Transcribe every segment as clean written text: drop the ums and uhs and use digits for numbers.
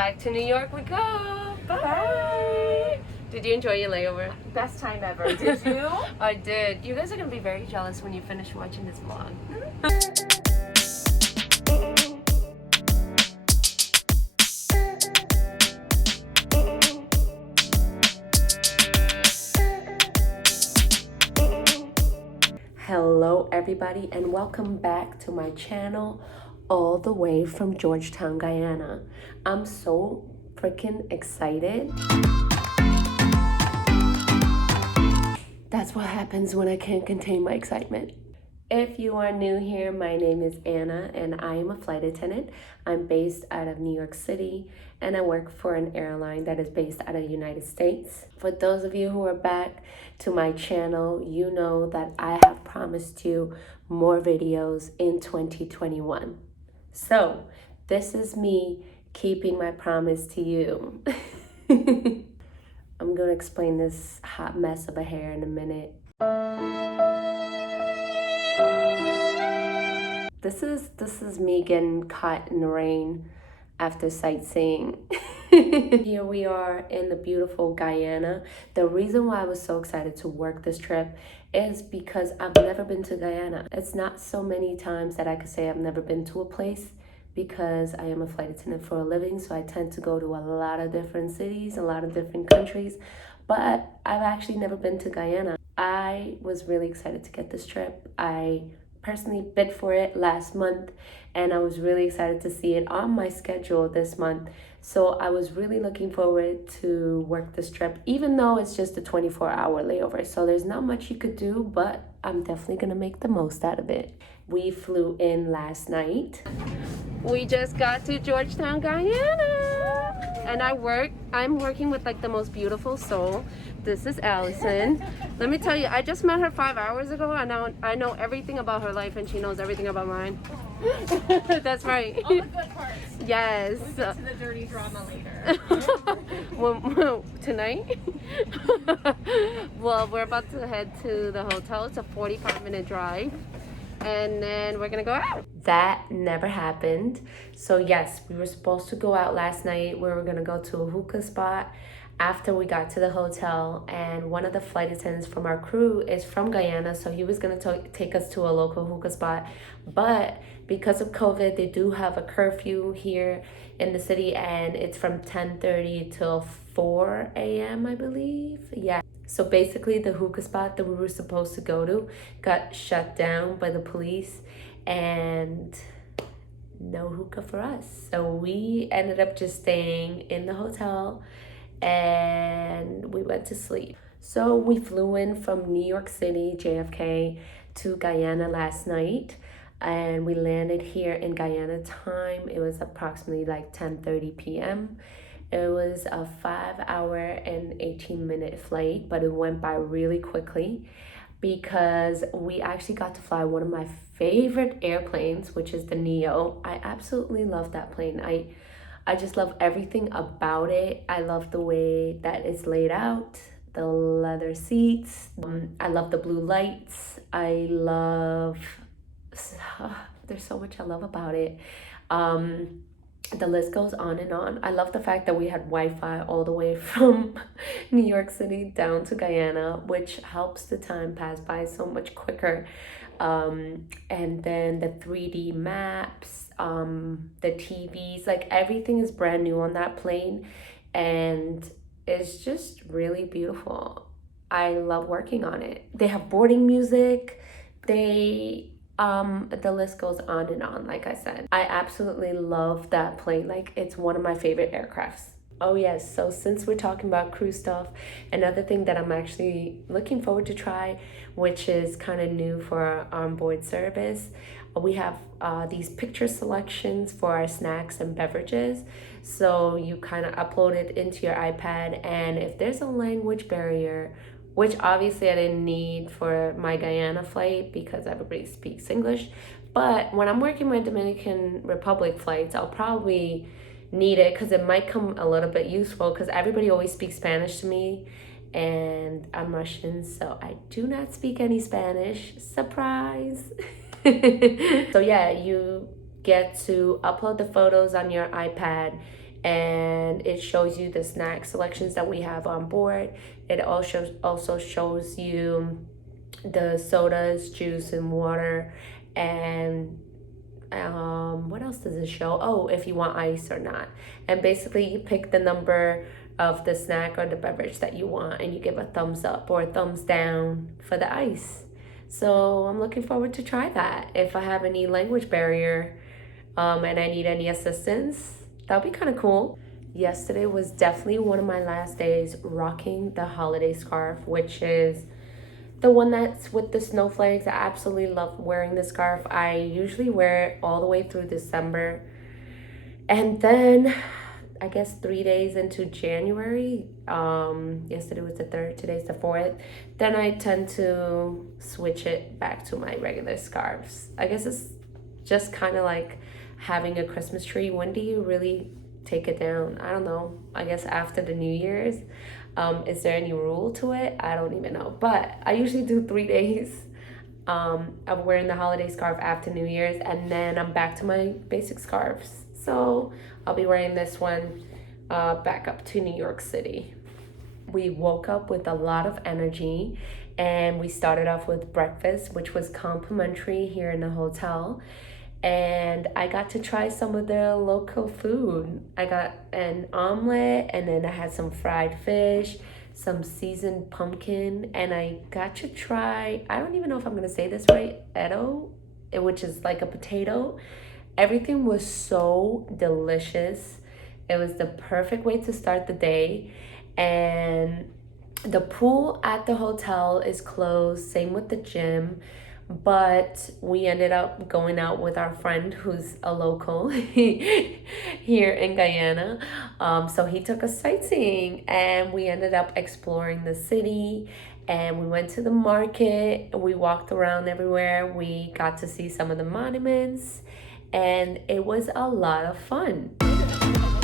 Back to New York we go. Bye. Did you enjoy your layover? Best time ever. Did you? I did. You guys are going to be very jealous when you finish watching this vlog. Hello everybody and welcome back to my channel all the way from Georgetown, Guyana. I'm so freaking excited. That's what happens when I can't contain my excitement. If you are new here, my name is Anna and I am a flight attendant. I'm based out of New York City and I work for an airline that is based out of the United States. For those of you who are back to my channel, you know that I have promised you more videos in 2021. So this is me keeping my promise to you. I'm gonna explain this hot mess of a hair in a minute. This is me getting caught in the rain after sightseeing. Here we are in the beautiful Guyana. The reason why I was so excited to work this trip is because I've never been to Guyana. It's not so many times that I could say I've never been to a place because I am a flight attendant for a living, so I tend to go to a lot of different cities, a lot of different countries, but I've actually never been to Guyana. I was really excited to get this trip. I personally bid for it last month and I was really excited to see it on my schedule this month. So I was really looking forward to work this trip, even though it's just a 24-hour layover. So there's not much you could do, but I'm definitely gonna make the most out of it. We flew in last night. We just got to Georgetown, Guyana. And I'm working with like the most beautiful soul. This is Allison. Let me tell you, I just met her 5 hours ago and now I know everything about her life and she knows everything about mine. That's right. All the good parts. Yes. We'll get to the dirty drama later. well, tonight? Well, we're about to head to the hotel. It's a 45-minute drive. And then we're gonna go out. That never happened. So yes, we were supposed to go out last night. We were gonna go to a hookah spot after we got to the hotel, and one of the flight attendants from our crew is from Guyana, so he was gonna take us to a local hookah spot. But because of COVID, they do have a curfew here in the city, and it's from 10:30 till 4 a.m. I believe. Yeah. So basically the hookah spot that we were supposed to go to got shut down by the police and no hookah for us. So we ended up just staying in the hotel and we went to sleep. So we flew in from New York City, JFK, to Guyana last night. And we landed here in Guyana time. It was approximately like 10:30 p.m. It was a 5-hour and 18-minute flight, but it went by really quickly because we actually got to fly one of my favorite airplanes, which is the Neo. I absolutely love that plane. I just love everything about it. I love the way that it's laid out, the leather seats. I love the blue lights. There's so much I love about it. The list goes on and on. I love the fact that we had Wi-Fi all the way from New York City down to Guyana, which helps the time pass by so much quicker. And then the 3D maps, the TVs, like everything is brand new on that plane. And it's just really beautiful. I love working on it. They have boarding music. The list goes on and on, like I said. I absolutely love that plane. Like, it's one of my favorite aircrafts. Oh yes, so since we're talking about cruise stuff, another thing that I'm actually looking forward to try, which is kind of new for our onboard service, we have these picture selections for our snacks and beverages. So you kind of upload it into your iPad, and if there's a language barrier, which obviously I didn't need for my Guyana flight because everybody speaks English. But when I'm working my Dominican Republic flights, I'll probably need it because it might come a little bit useful because everybody always speaks Spanish to me and I'm Russian, so I do not speak any Spanish. Surprise! So yeah, you get to upload the photos on your iPad and and it shows you the snack selections that we have on board. It also shows you the sodas, juice, and water, and what else does it show? Oh, if you want ice or not. And basically, you pick the number of the snack or the beverage that you want, and you give a thumbs up or a thumbs down for the ice. So I'm looking forward to try that. If I have any language barrier and I need any assistance, that'll be kind of cool. Yesterday was definitely one of my last days rocking the holiday scarf, which is the one that's with the snowflakes. I absolutely love wearing the scarf. I usually wear it all the way through December. And then I guess 3 days into January, yesterday was the 3rd, today's the 4th, then I tend to switch it back to my regular scarves. I guess it's just kind of like having a Christmas tree. When do you really take it down? I don't know. I guess after the New Year's. Is there any rule to it? I don't even know. But I usually do 3 days of wearing the holiday scarf after New Year's, and then I'm back to my basic scarves. So I'll be wearing this one back up to New York City. We woke up with a lot of energy, and we started off with breakfast, which was complimentary here in the hotel. And I got to try some of their local food. I got an omelet, and then I had some fried fish, some seasoned pumpkin, and I got to try, I don't even know if I'm gonna say this right, edo, which is like a potato. Everything was so delicious. It was the perfect way to start the day. And the pool at the hotel is closed, same with the gym. But we ended up going out with our friend who's a local here in Guyana. So he took us sightseeing, and we ended up exploring the city, and we went to the market. We walked around everywhere. We got to see some of the monuments, and it was a lot of fun.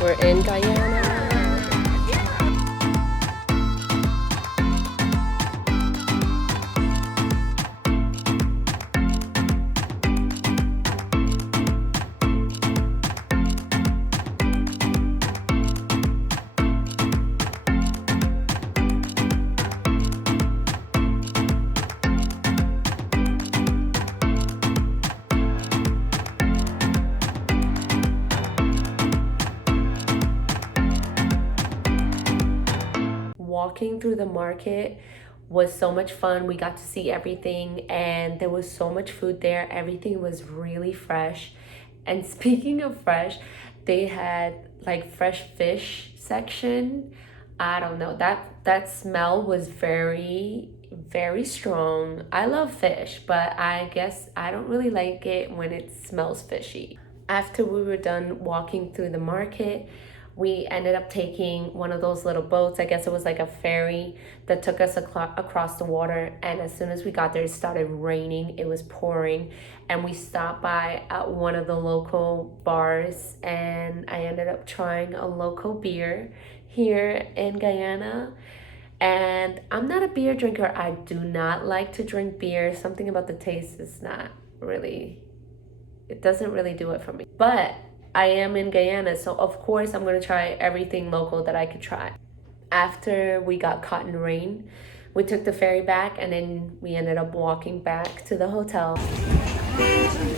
We're in Guyana. Walking through the market was so much fun. We got to see everything, and there was so much food there. Everything was really fresh. And speaking of fresh, they had like fresh fish section. I don't know, that smell was very, very strong. I love fish, but I guess I don't really like it when it smells fishy. After we were done walking through the market, we ended up taking one of those little boats. I guess it was like a ferry that took us across the water. And as soon as we got there, it started raining. It was pouring. And we stopped by at one of the local bars, and I ended up trying a local beer here in Guyana. And I'm not a beer drinker. I do not like to drink beer. Something about the taste is not really, it doesn't really do it for me. But I am in Guyana, so of course I'm gonna try everything local that I could try. After we got caught in the rain, we took the ferry back, and then we ended up walking back to the hotel.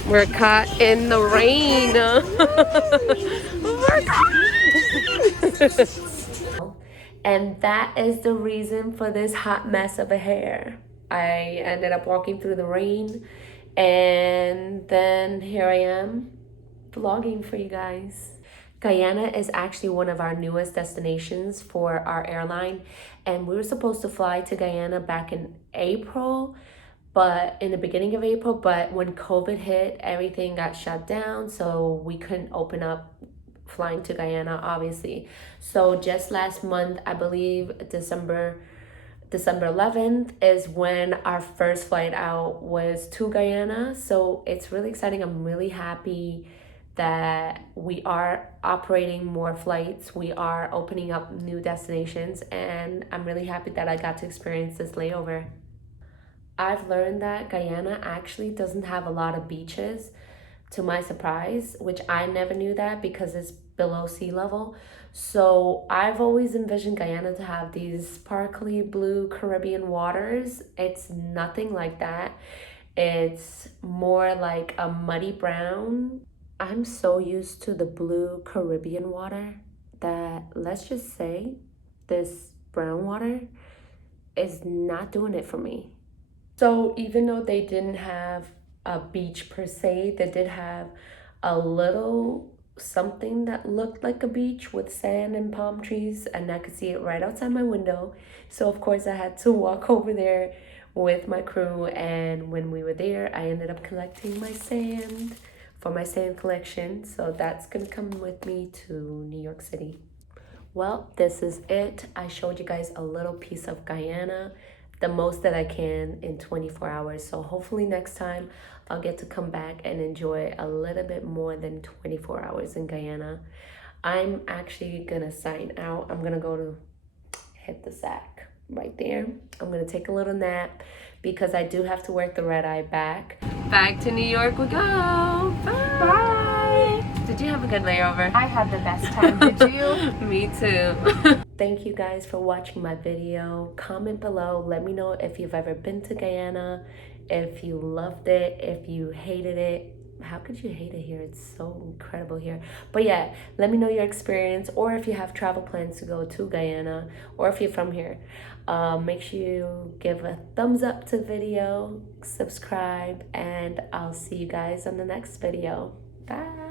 We're caught in the rain. And that is the reason for this hot mess of a hair. I ended up walking through the rain, and then here I am vlogging for you guys. Guyana is actually one of our newest destinations for our airline, and we were supposed to fly to Guyana back in April, but in the beginning of April, but when COVID hit, everything got shut down, so we couldn't open up flying to Guyana, obviously. So just last month, I believe December 11th is when our first flight out was to Guyana. So it's really exciting. I'm really happy that we are operating more flights. We are opening up new destinations, and I'm really happy that I got to experience this layover. I've learned that Guyana actually doesn't have a lot of beaches, to my surprise, which I never knew that, because it's below sea level. So I've always envisioned Guyana to have these sparkly blue Caribbean waters. It's nothing like that. It's more like a muddy brown. I'm so used to the blue Caribbean water that, let's just say, this brown water is not doing it for me. So even though they didn't have a beach per se, they did have a little something that looked like a beach with sand and palm trees, and I could see it right outside my window. So of course I had to walk over there with my crew, and when we were there, I ended up collecting my sand for my sand collection. So that's gonna come with me to New York City. Well, this is it. I showed you guys a little piece of Guyana, the most that I can in 24 hours. So hopefully next time I'll get to come back and enjoy a little bit more than 24 hours in Guyana. I'm actually gonna sign out. I'm gonna go to hit the sack right there. I'm gonna take a little nap because I do have to work the red eye back. Back to New York we go. Bye. Bye. Did you have a good layover? I had the best time. Did you? Me too. Thank you guys for watching my video. Comment below. Let me know if you've ever been to Guyana, if you loved it, if you hated it. How could you hate it here? It's so incredible here. But yeah, let me know your experience, or if you have travel plans to go to Guyana, or if you're from here. Make sure you give a thumbs up to the video, subscribe, and I'll see you guys on the next video. Bye.